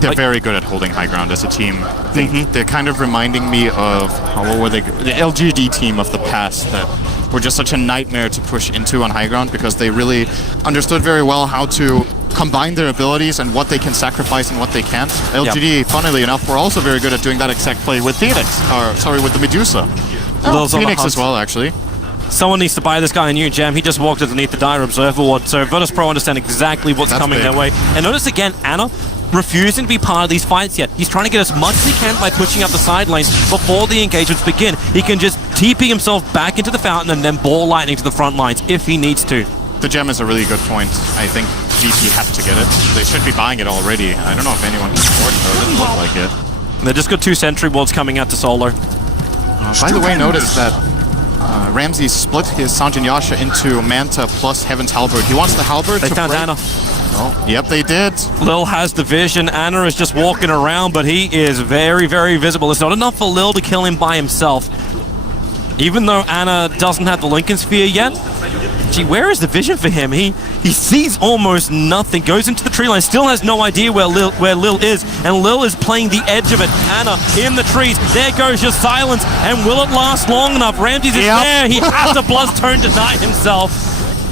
They're very good at holding high ground as a team. They're kind of reminding me of, what were they? The LGD team of the past that were just such a nightmare to push into on high ground because they really understood very well how to combine their abilities and what they can sacrifice and what they can't. LGD, funnily enough, were also very good at doing that exact play with Phoenix, or sorry, with the Medusa. Phoenix as well, actually. Someone needs to buy this guy a new gem. He just walked underneath the Dire Observer Ward, so Virtus Pro understand exactly what's coming their way. And notice again, Ana refusing to be part of these fights yet. He's trying to get as much as he can by pushing up the side lanes before the engagements begin. He can just TP himself back into the fountain and then ball lightning to the front lines if he needs to. The gem is a really good point. I think GT has to get it. They should be buying it already. I don't know if anyone can afford it, though. It doesn't look like it. They just got 2 sentry wards coming out to solo. By the way, notice that Ramsey split his Sanjin Yasha into Manta plus Heaven's Halberd. He wants the Halberd They found Ana. Oh, yep, they did. Lil has the vision. Ana is just walking around, but he is very, very visible. It's not enough for Lil to kill him by himself. Even though Ana doesn't have the Lincoln Sphere yet, gee, where is the vision for him? He sees almost nothing, goes into the tree line, still has no idea where Lil is, and Lil is playing the edge of it. Ana in the trees, there goes your silence, and will it last long enough? Ramsey's is there, he has to Bloodstone deny himself.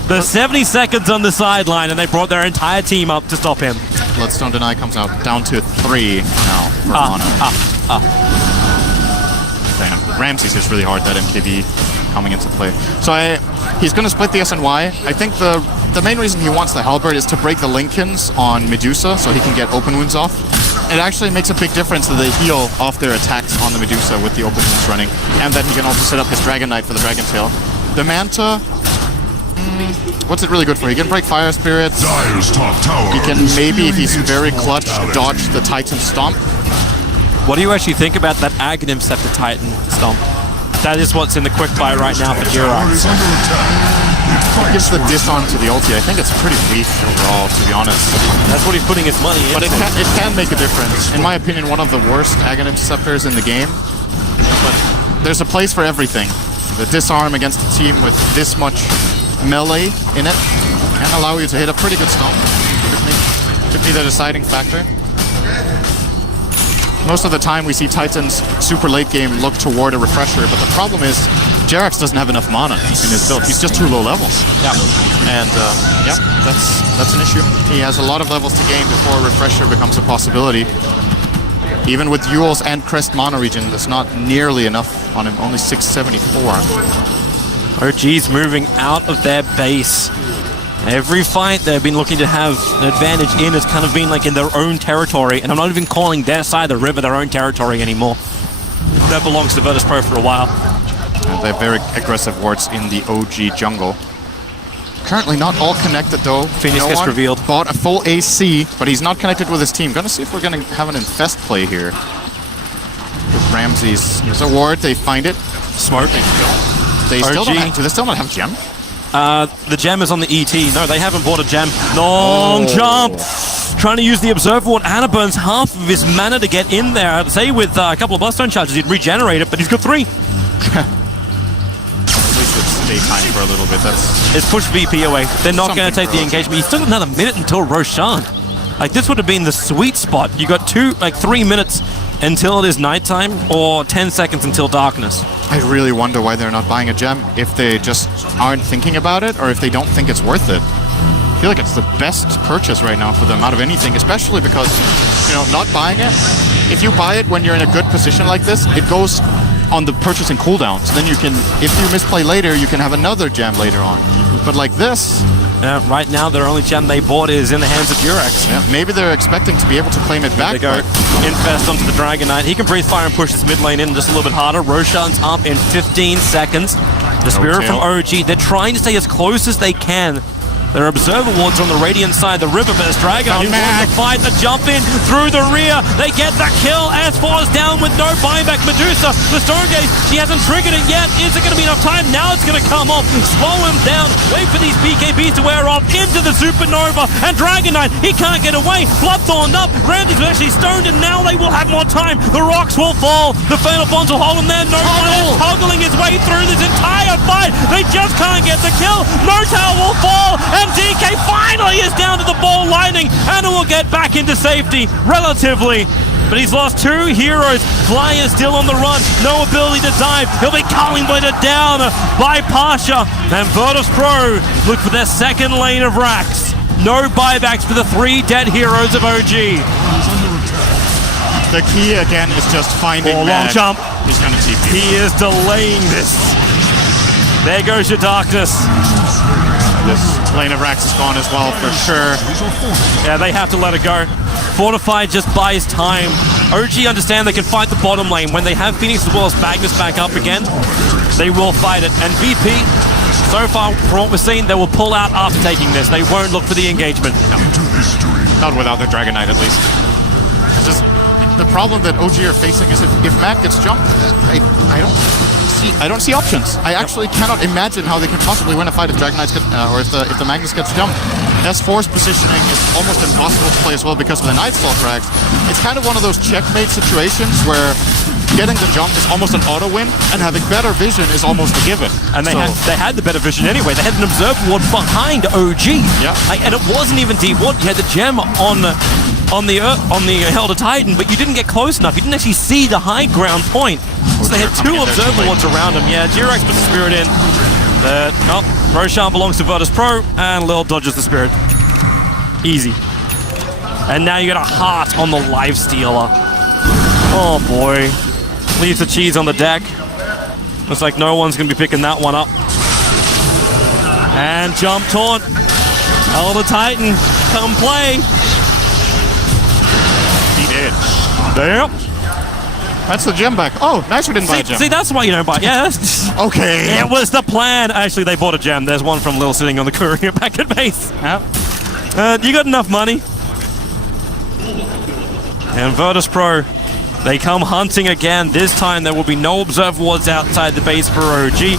The 70 seconds on the sideline, and they brought their entire team up to stop him. Bloodstone Deny comes out down to 3 now for Ana. Damn, Ramsey's is really hard, that MKB coming into play. So he's going to split the SNY. I think the main reason he wants the Halberd is to break the Lincolns on Medusa so he can get open wounds off. It actually makes a big difference that they heal off their attacks on the Medusa with the open wounds running, and that he can also set up his Dragon Knight for the Dragon Tail. The Manta, what's it really good for? He can break Fire Spirits. Dire's top tower. He can maybe, if he's very clutch, dodge the Titan Stomp. What do you actually think about that Aghanim Scepter Titan Stomp? That is what's in the quick buy right now for Jirax. It gives the disarm to the ulti. I think it's pretty weak overall, to be honest. That's what he's putting his money in. But it can make a difference. In my opinion, one of the worst Aghanim Scepters in the game. But there's a place for everything. The disarm against a team with this much melee in it can allow you to hit a pretty good stomp. Could be the deciding factor. Most of the time we see Titans super late game look toward a refresher, but the problem is Jirax doesn't have enough mana in his build. He's just too low levels. Yeah. And that's an issue. He has a lot of levels to gain before a refresher becomes a possibility. Even with Yules and Crest mana regen, that's not nearly enough on him. Only 674. OG's moving out of their base. Every fight they've been looking to have an advantage in has kind of been like in their own territory, and I'm not even calling their side of the river their own territory anymore. That belongs to Virtus Pro for a while. They have very aggressive wards in the OG jungle. Currently not all connected though. Phoenix gets revealed. Bought a full AC, but he's not connected with his team. Gonna see if we're gonna have an infest play here. With Ramsey's, there's a ward, they find it. Smart. They still don't have, do they still not have gem? The gem is on the ET. No, they haven't bought a gem. Long jump! Trying to use the Observer Ward. Ana burns half of his mana to get in there. I'd say with a couple of Bloodstone charges, he'd regenerate it, but he's got 3. At least it's daytime for a little bit. It's pushed VP away. They're not going to take the engagement. He's still got another minute until Roshan. Like, this would have been the sweet spot. You got 3 minutes until it is nighttime, or 10 seconds until darkness. I really wonder why they're not buying a gem. If they just aren't thinking about it, or if they don't think it's worth it. I feel like it's the best purchase right now for them out of anything, especially because, you know, not buying it, if you buy it when you're in a good position like this, it goes on the purchasing cooldown. So then you can, if you misplay later, you can have another gem later on. But like this... right now, their only gem they bought is in the hands of Jirax. Yeah, maybe they're expecting to be able to claim it back. They go infest onto the Dragon Knight. He can breathe fire and push his mid lane in just a little bit harder. Roshan's up in 15 seconds. The Spirit from OG, they're trying to stay as close as they can There are observer wards on the radiant side of the river, but as Dragon who wants to fight the jump in through the rear. They get that kill. S4 is down with no buyback. Medusa, the Storm Gaze, she hasn't triggered it yet. Is it going to be enough time? Now it's going to come off. Slow him down. Wait for these BKBs to wear off into the Supernova. And Dragon Knight, he can't get away. Bloodthorn up. Ramsey's actually stoned, and now they will have more time. The rocks will fall. The Fatal Bonds will hold him there. No one is toggling his way through this entire fight. They just can't get the kill. Motel will fall. And DK finally is down to the ball lightning, and it will get back into safety relatively. But he's lost 2 heroes. Fly is still on the run. No ability to dive. He'll be culling bladed down by Pasha. And Virtus Pro look for their second lane of racks. No buybacks for the 3 dead heroes of OG. The key again is just finding long jump. He's going to TP. He is delaying this. There goes your darkness. This lane of racks is gone as well, for sure. Yeah, they have to let it go. Fortified just buys time. OG understand they can fight the bottom lane. When they have Phoenix as well as Magnus back up again, they will fight it. And VP, so far from what we're seeing, they will pull out after taking this. They won't look for the engagement. No. Not without the Dragon Knight, at least. Just the problem that OG are facing is if Mac gets jumped, I don't see options. I actually cannot imagine how they can possibly win a fight if Dragon Knights or if the Magnus gets jumped. S4's positioning is almost impossible to play as well because of the Nightfall cracks. It's kind of one of those checkmate situations where getting the jump is almost an auto win, and having better vision is almost a given. And they had the better vision anyway. They had an observer ward behind OG. Yeah. And it wasn't even deep ward. You had the gem on the Elder Titan, but you didn't get close enough. You didn't actually see the high ground point. So they had 2 observer wards around him. Yeah, Jirax put the Spirit in. Roshan belongs to Virtus Pro, and Lil dodges the Spirit. Easy. And now you got a heart on the Lifestealer. Oh boy. Leaves the cheese on the deck. Looks like no one's going to be picking that one up. And jump taunt. Elder Titan, come play. He did. Damn. That's the gem back. Oh, nice we didn't buy a gem. See, that's why you don't buy. Yeah, that's okay. It was the plan. Actually, they bought a gem. There's one from Lil sitting on the courier back at base. Yep. You got enough money. And Virtus Pro, they come hunting again. This time there will be no observer wards outside the base for OG.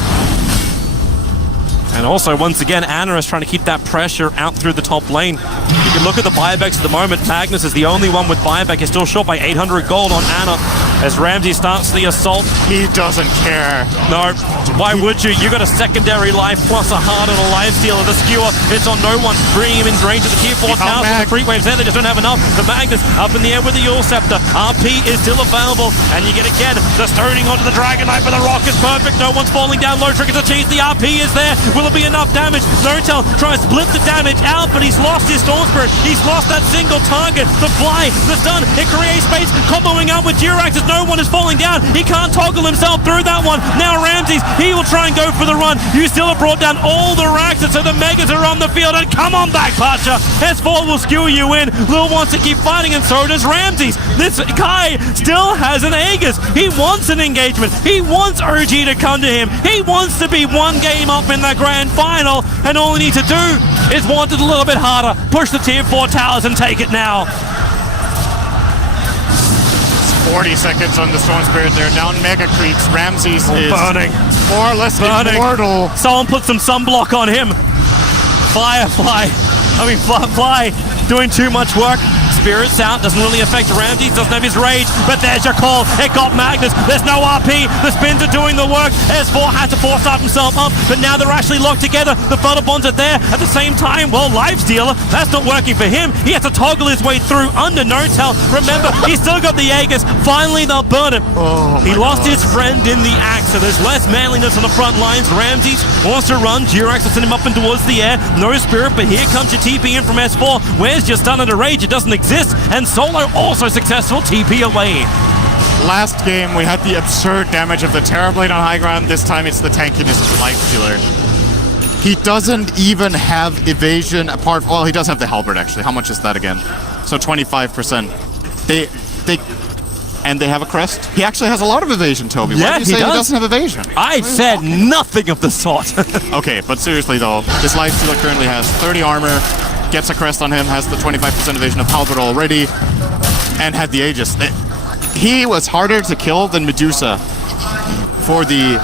And also, once again, Anna is trying to keep that pressure out through the top lane. You can look at the buybacks at the moment. Magnus is the only one with buyback. He's still short by 800 gold on Anna as Ramsey starts the assault. He doesn't care. No, why would you? You got a secondary life plus a heart and a Lifestealer. The skewer, it's on no one. Bringing him in range of the tier 4 towers. The creep waves there, they just don't have enough. The Magnus up in the air with the Yule Scepter. RP is still available. And you get again the stoning onto the Dragon Knight, but the rock is perfect. No one's falling down. Low triggers a cheese. The RP is there. Will it be enough damage? Notel tries to split the damage out, but he's lost his Storm Spirit. He's lost that single target. The fly, the stun, it creates space. Comboing out with Jirax as no one is falling down. He can't toggle himself through that one. Now Ramses, he will try and go for the run. You still have brought down all the racks, and so the Megas are on the field. And come on back, Pacha. S4 will skew you in. Lil wants to keep fighting, and so does Ramses. This guy still has an Aegis. He wants an engagement. He wants OG to come to him. He wants to be one game up in the grand final, and all he needs to do is want it a little bit harder. Push the tier 4 towers and take it now. 40 seconds on the Storm Spirit there. Down Mega Creeps. Ramses is burning. More or less immortal. Someone put some sunblock on him. Fly doing too much work. Spirit's out, doesn't really affect Ramsey, doesn't have his rage, but there's your call. It got Magnus, there's no RP, the spins are doing the work. S4 has to force up himself up, but now they're actually locked together. The photo bonds are there at the same time. Well, Lifestealer, that's not working for him. He has to toggle his way through under Notel. Remember, he's still got the Aegis. Finally, they'll burn him. He lost his friend in the axe, so there's less manliness on the front lines. Ramses wants to run. Jirax will send him up and towards the air. No Spirit, but here comes your TP in from S4. Where's your stun under rage? It doesn't exist. And Solo also successful, TP away. Last game, we had the absurd damage of the Terrorblade on high ground. This time, it's the tankiness of the Lifestealer. He doesn't even have evasion apart. Well, he does have the halberd actually. How much is that again? So 25%. and they have a crest. He actually has a lot of evasion, Toby. Why Yeah, do you say he he does. doesn't have evasion? I said nothing of the sort. Okay, but seriously though, this lifestealer currently has 30 armor, gets a crest on him, has the 25% evasion of Halberd already, and had the Aegis. He was harder to kill than Medusa for the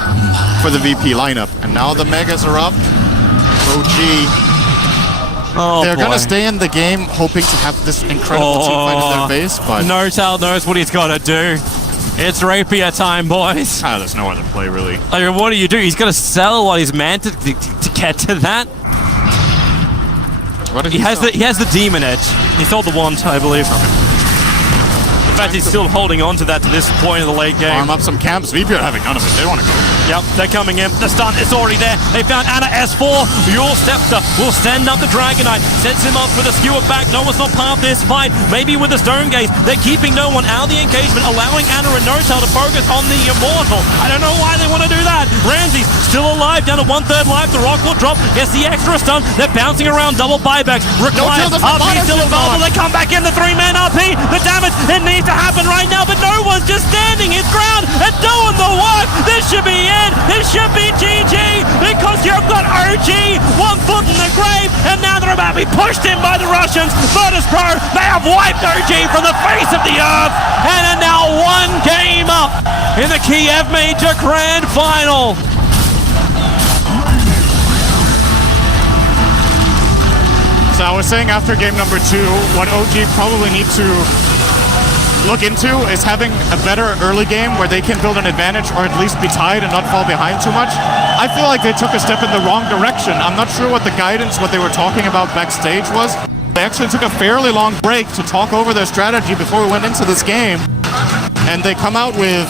VP lineup. And now the Megas are up. OG. Oh, They're boy. gonna stay in the game hoping to have this incredible team fight in their face, but Notal knows what he's got to do. It's rapier time, boys. there's no other play really. I mean, what do you do? He's got to sell what he's meant to get to that. What did He has sell? the demon edge. He sold the wand, I believe. In fact, he's still holding on to that to this point of the late game. Arm up some camps. VP are having none of it. They want to go. Yep, they're coming in. The stun is already there. They found Anna S4. Your Scepter will stand up the Dragonite. Sets him up with a skewer back. No one's not part of this fight. Maybe with the Stone Gaze. They're keeping no one out of the engagement, allowing Anna and Notal to focus on the Immortal. I don't know why they want to do that. Ramsey's still alive, down to 1/3 life. The Rock will drop. Gets the extra stun. They're bouncing around, double buybacks. Required. Notal doesn't RP bother still him involved. on. They come back in the 3-man RP. The damage, it needs to happen right now, but no one's just standing his ground and doing the work. This should be it. This should be GG because you've got OG 1 foot in the grave, and now they're about to be pushed in by the Russians. Virtus Pro, they have wiped OG from the face of the earth and are now 1 game up in the Kiev Major Grand Final. So I was saying after game number 2, what OG probably need to look into is having a better early game where they can build an advantage or at least be tied and not fall behind too much. I feel like they took a step in the wrong direction. I'm not sure what the guidance, what they were talking about backstage was. They actually took a fairly long break to talk over their strategy before we went into this game. And they come out with,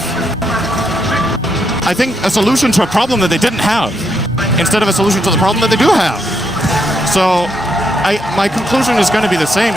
I think, a solution to a problem that they didn't have, instead of a solution to the problem that they do have. So my conclusion is going to be the same.